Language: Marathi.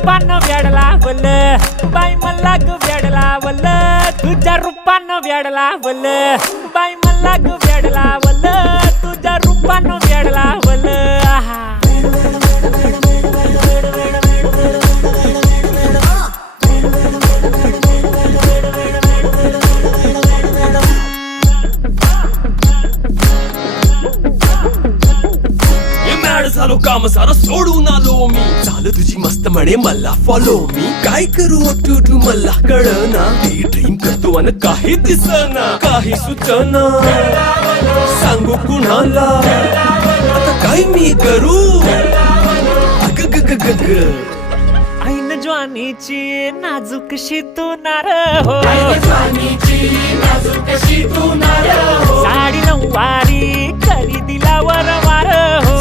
रूपानं वेडला वल बाई मला ग वेडला वल तुझ्या रूपानं वेडला वल बाई मला ग वेडला वल तुझ्या रूपानं वेडला वल झालो काम सारा सोडून आलो मी झालं तुझी मस्त म्हणे मला फॉलो मी काय करू टू मला कळना ते ड्रीम करतो आणि काही दिसना काही सुचना सांगू कुणाला आता काय मी करू अग ग ग ग ग ऐन ज्वानीची नाजूकशी तू नार हो साडी नऊवारी खरी दिलावर वार हो